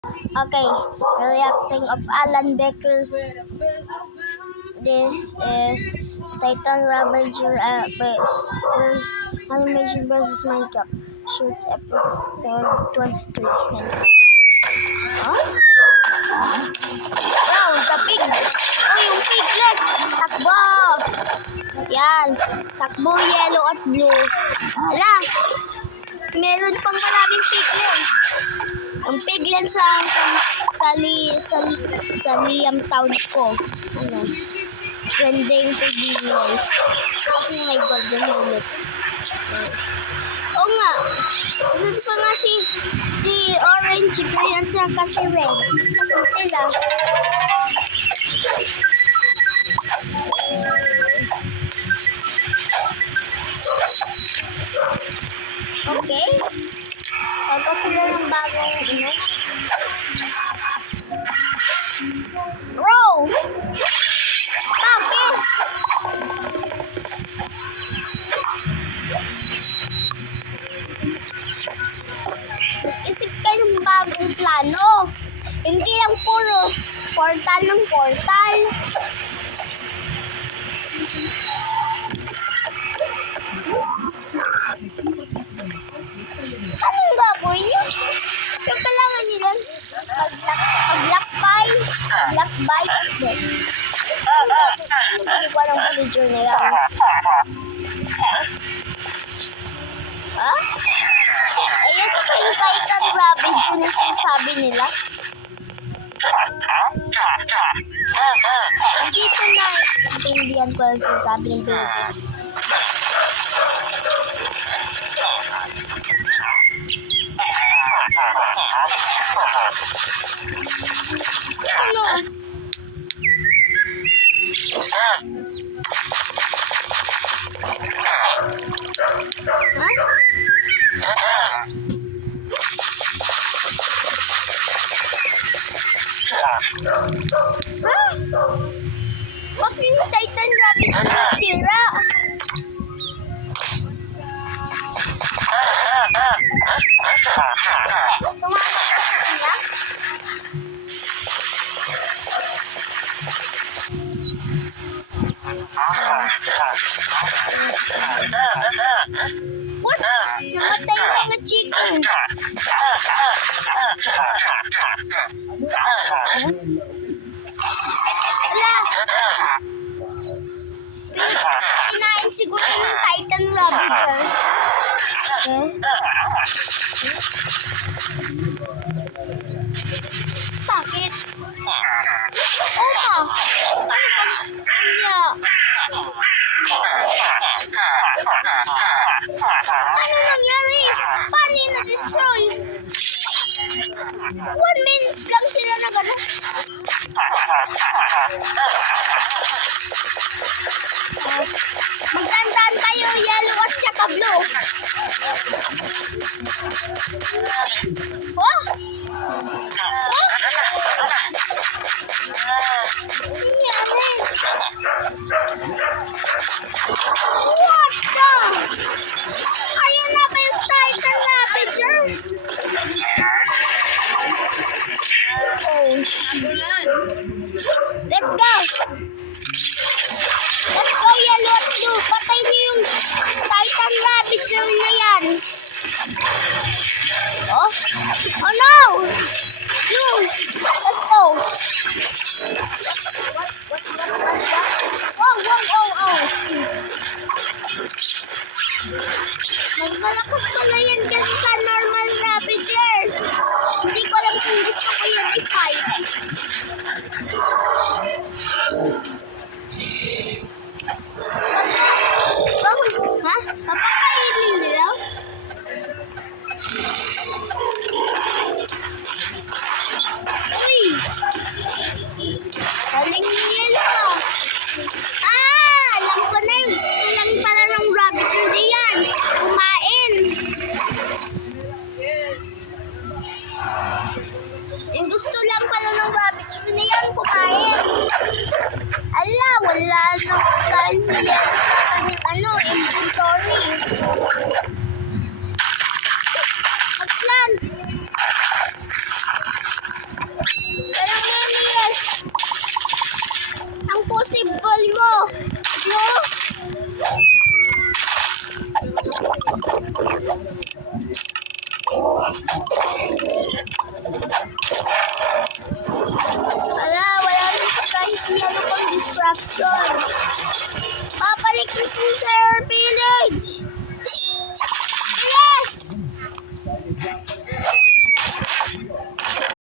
Okay, reacting of Alan Beckles. This is Titan Ravager Animation vs Minecraft Shoots episode 23. Let's go. Huh? Wow, the pig! Oh, yung piglets! Takbo! Yan, takbo, yellow at blue. Ala! Meron pang maraming piglets. Ang piglets sa Liam Town ko. Ano? Trending piglets. Kasi may golden helmet. Oo nga. Doon pa nga si Orange, green at saka si Red. Kasi sila. Okay. Bago sila ng bagong Row! Bakit? Isip kayo ng bagong plano. Hindi lang puro portal ng portal. Anong gagawin nyo? Yung kailangan nila pag-lakbay. Hindi ko alam kung video na yan. Ha? Ayan kasi yung Titan Rabbit yun yung sinasabi nila. Hindi ko na pindihan ko yung sinasabi ng video. Ano? Bakit yung Titan Rabbit sira? Sumama ka sa kanya? What? Namatay yung mga chickens. Wala. Kinain siguro yung Titan Ravager. Bakit? Oma! Ano nangyari? Paano yung na-destroy? 1 minute lang sila na gano'n. Magtandaan kayo, yellow at saka blue. Oh! Nangyari? What the? Ayan na ba yung Titan Ravager? Oh, shit. Let's go! Let's go, yellow at blue. Patay niyo yung Titan Ravager na yan. Oh? Oh no! Blue! Let's go! Oh! Mas malakas pala yan kasi sa normal Ravager. Hindi ko alam kung gusto ko yan i-fight. Ha? Papakainin nila? Uy! Galing yelo! Alam ko na yun. Gusto lang pala ng Ravager diyan. Kumain. Yung gusto lang pala ng Ravager diyan kumain. Ala, wala na kain si yelo.